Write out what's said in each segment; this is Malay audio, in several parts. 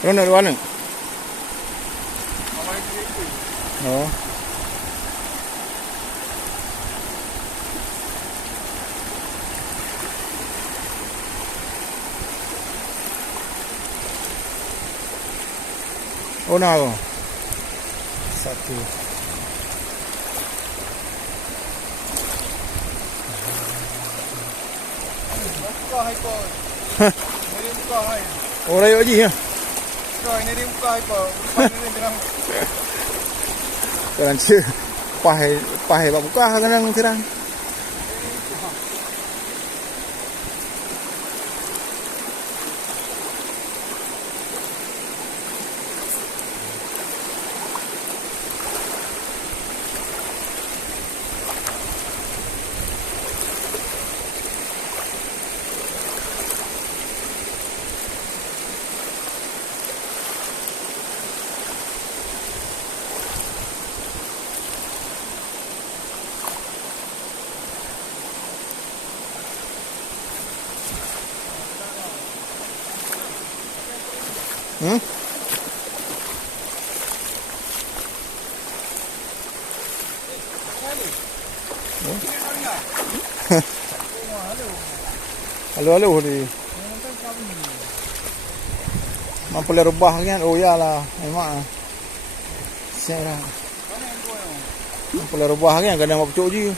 Mana di mana? Oh. Oh nah. Satu. Buka hai pun. Ini buka hai. Oh rayu aja ya. Ini dia buka hai pun. Ini terang. Kan sih. Pahe bak buka kadang terang. Hmm? Halo di. Mampu le rubah kan? Oh ya lah, memang. Siapa? Mampu le rubah kan? Kadang buat pucuk je.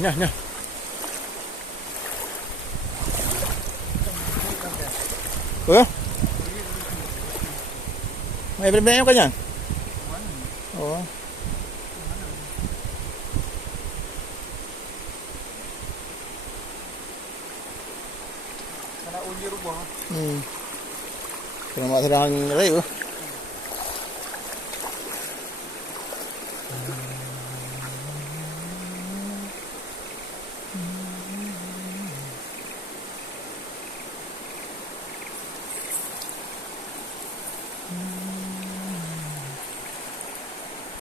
Nha. Ủa? Mày bên bên có nhỉ? Ủa? Kena uji rubah. Kenapa sedang rayu?